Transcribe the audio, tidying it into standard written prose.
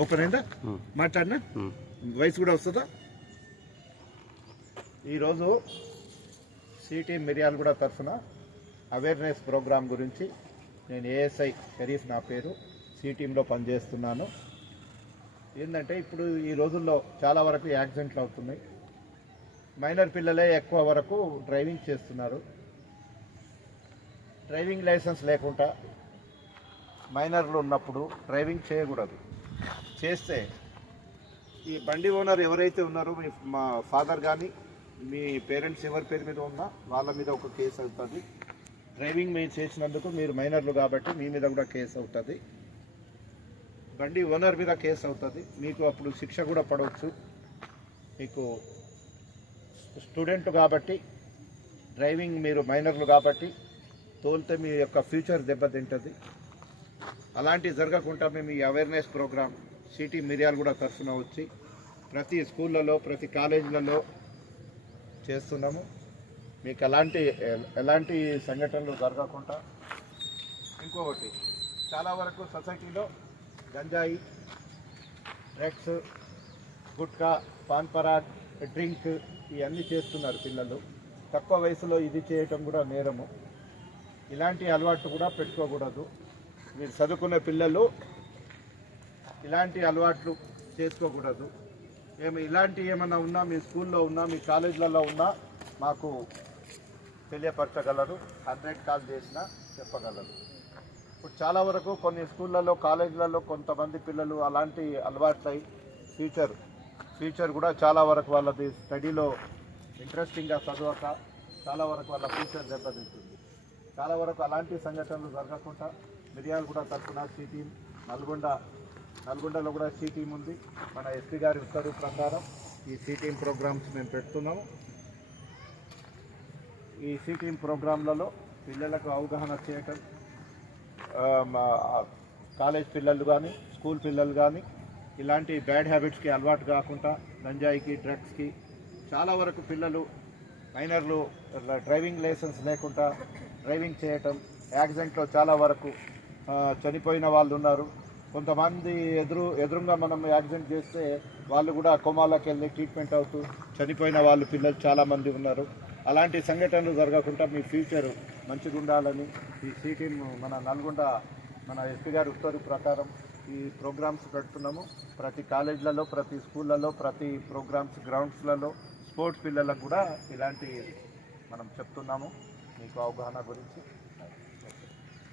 Open అయిందా? మాట్లాడినా voice కూడా వస్తుందా? ఈరోజు సిటీ మిర్యాలగూడ తరఫున అవేర్నెస్ ప్రోగ్రాం గురించి నేను ఏఎస్ఐ షరీఫ్ నా పేరు, సిటీంలో పనిచేస్తున్నాను. ఏంటంటే ఇప్పుడు ఈ రోజుల్లో చాలా వరకు యాక్సిడెంట్లు అవుతున్నాయి. మైనర్ పిల్లలే ఎక్కువ వరకు డ్రైవింగ్ చేస్తున్నారు. డ్రైవింగ్ లైసెన్స్ లేకుండా మైనర్లు ఉన్నప్పుడు డ్రైవింగ్ చేయకూడదు. చేస్తే ఈ బండి ఓనర్ ఎవరైతే ఉన్నారో మా ఫాదర్ కానీ మీ పేరెంట్స్ ఎవరి పేరు మీద ఉన్నా వాళ్ళ మీద ఒక కేసు అవుతుంది. డ్రైవింగ్ మీరు చేసినందుకు మీరు మైనర్లు కాబట్టి మీ మీద కూడా కేసు అవుతుంది. బండి ఓనర్ మీద కేసు అవుతుంది. మీకు అప్పుడు శిక్ష కూడా పడవచ్చు. మీకు స్టూడెంట్ కాబట్టి డ్రైవింగ్ మీరు మైనర్లు కాబట్టి తోలితే మీ యొక్క ఫ్యూచర్ దెబ్బతింటుంది. అలాంటివి జరగకుండా మేము ఈ అవేర్నెస్ ప్రోగ్రామ్ సిటీ మిర్యాలగూడ తరఫున వచ్చి ప్రతి స్కూళ్ళలో ప్రతి కాలేజీలలో చేస్తున్నాము. మీకు ఎలాంటి సంఘటనలు జరగకుండా. ఇంకొకటి, చాలా వరకు సొసైటీలో గంజాయి, drugs, gutka, pan Parag, drink ఇవన్నీ చేస్తున్నారు పిల్లలు. తక్కువ వయసులో ఇది చేయటం కూడా నేరము. ఇలాంటి అలవాటు కూడా పెట్టుకోకూడదు. మీరు చదువుకునే పిల్లలు ఇలాంటి అలవాట్లు చేసుకోకూడదు. ఏమన్నా ఉన్నా మీ స్కూల్లో ఉన్నా మీ కాలేజీలలో ఉన్నా మాకు తెలియపరచగలరు. 100 కాల్ చేసినా చెప్పగలరు. ఇప్పుడు చాలా వరకు కొన్ని స్కూళ్ళలో కాలేజీలలో కొంతమంది పిల్లలు అలాంటి అలవాట్లై ఫ్యూచర్ కూడా చాలా వరకు వాళ్ళది స్టడీలో ఇంట్రెస్టింగ్గా చదవక చాలా వరకు వాళ్ళ ఫ్యూచర్ దెబ్బతింటుంది. చాలా వరకు అలాంటి సంఘటనలు జరగకుండా మిర్యాలగూడ తరఫున సిటీ నల్గొండలో కూడా సిటీ ఉంది. మన ఎస్పీ గారి ఉత్తర్వు ప్రకారం ఈ సిటీ ప్రోగ్రామ్స్ మేము పెడుతున్నాము. ఈ సిటీ ప్రోగ్రాంలలో పిల్లలకు అవగాహన చేయటం, కాలేజ్ పిల్లలు కానీ స్కూల్ పిల్లలు కానీ ఇలాంటి బ్యాడ్ హ్యాబిట్స్కి అలవాటు కాకుండా గంజాయికి, డ్రగ్స్కి చాలా వరకు పిల్లలు మైనర్లు డ్రైవింగ్ లైసెన్స్ లేకుండా డ్రైవింగ్ చేయటం, యాక్సిడెంట్లో చాలా వరకు చనిపోయిన వాళ్ళు ఉన్నారు. కొంతమంది ఎదురుగా మనం యాక్సిడెంట్ చేస్తే వాళ్ళు కూడా కోమాలోకి వెళ్ళి ట్రీట్మెంట్ అవుతూ చనిపోయిన వాళ్ళు పిల్లలు చాలామంది ఉన్నారు. అలాంటి సంఘటనలు జరగకుండా మీ ఫ్యూచర్ మంచిగా ఉండాలని ఈ సిటీ మన నల్గొండ మన ఎస్పీ గారి ఉత్తర్వు ప్రకారం ఈ ప్రోగ్రామ్స్ పెడుతున్నాము. ప్రతి కాలేజీలలో, ప్రతి స్కూళ్ళలో, ప్రతి ప్రోగ్రామ్స్ గ్రౌండ్స్లలో స్పోర్ట్స్ పిల్లలకు కూడా ఇలాంటి మనం చెప్తున్నాము మీకు అవగాహన గురించి.